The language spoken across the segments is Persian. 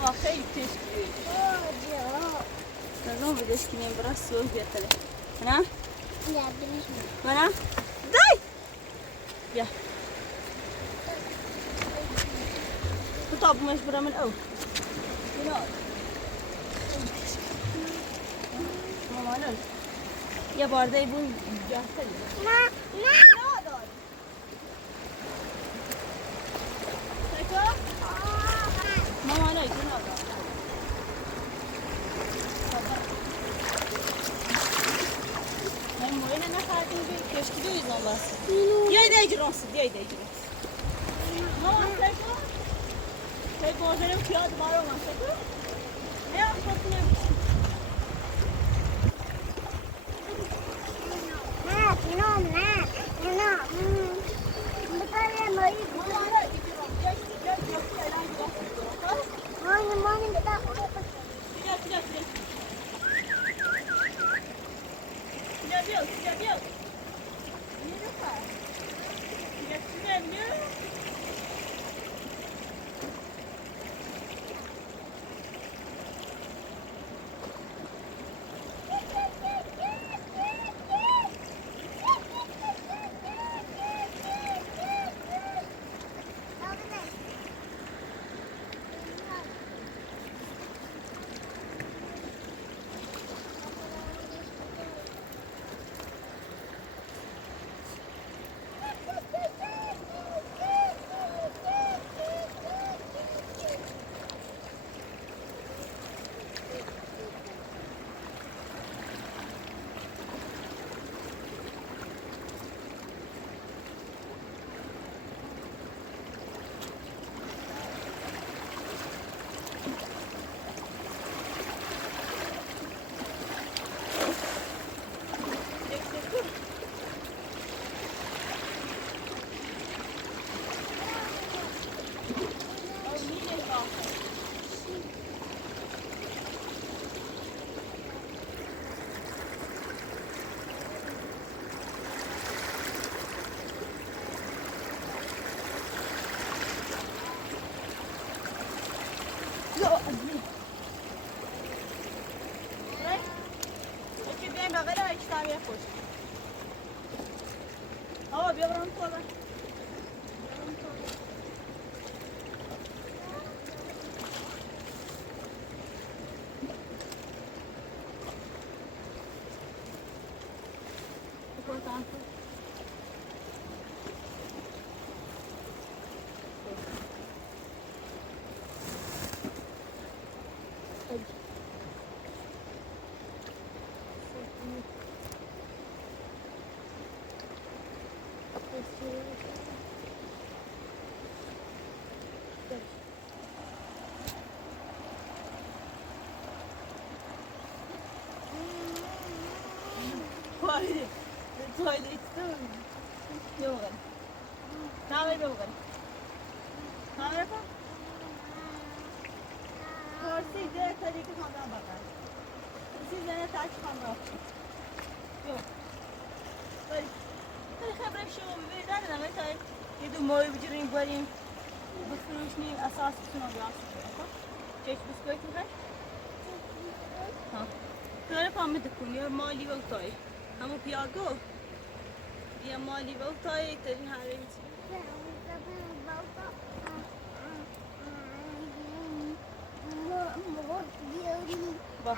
Ama خیلی تشکیه نه بدش کنیم برای سوی بیتله نه؟ نه؟ دای! بیا کتابمش برای من او مامانون یه بارده بون جاسته نه ماما نه ایتون آقا من موینه نخواهدیم بی کشکی دویز آن بس یای دیگه راسد یای دیگه راسد ماما سکو سکو آزاریم پیاد مارو من سکو نه خواست نمیشم آقا بیا برام تو آور توالت بیا بگرم نامه بیا بگرم نامه رفا کرسی ده تاریخ خواندم بگرم کرسی زنه تاک خواندم بیا ولی خبرم شو ببینید ندارم تا یه دو ماهی بجریم بریم بفروشنیم اساسشون رو بیاسته چش بسکویت میخوای؟ ها داره پامه دکون یا مالی و تای همو پیاگو یا مالی و تای ترین هرین با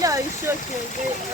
No, you shook it.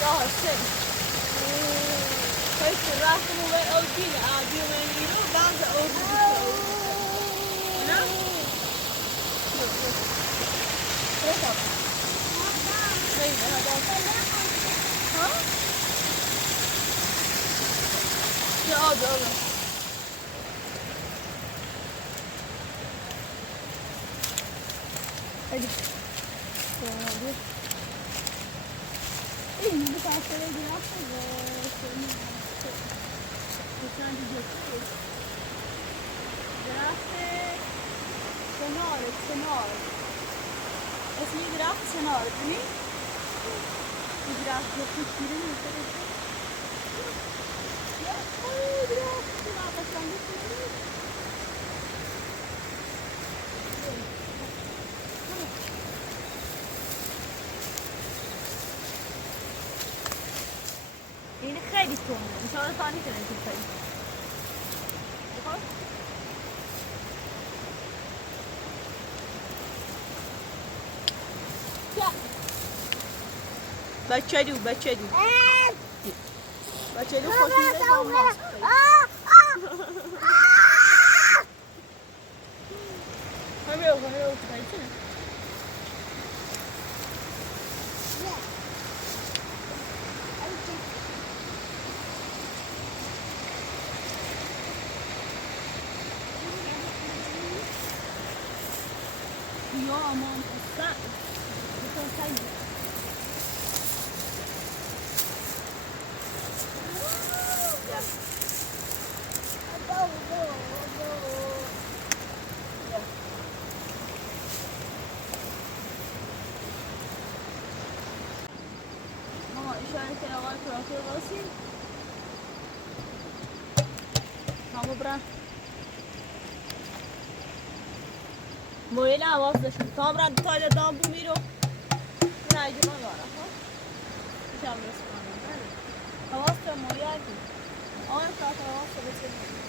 Ja, sen. Kijk, de raken we bij ook dingen aan. Die we hier ook aan de ogen. Ja? Kijk op. Nee, dat is. Huh? Ja, dat is. Hadi. Tamam. Bu taşlara girerse ve geçen gidiyoruz. Grazie. Sonore. Esmi grazie sonore, değil mi? Grazie tutti mi? Ya, grazie. Ne yapacağım? اینه خیلی تنده میشه تا نکنه تو خیلی بچه دو خوشمیده با ماسک همه او بچه Ja, man, exakt. Du kan säga. Ja. Ja. Mama, işaret kere var, kuratör basayım. Tamam, bırak. Moela आवाज दे कैमरा दिखा दे दाम पे मेरो ना जो ना वाला हो शाम में आवाज तो मोया की और का आवाज सब से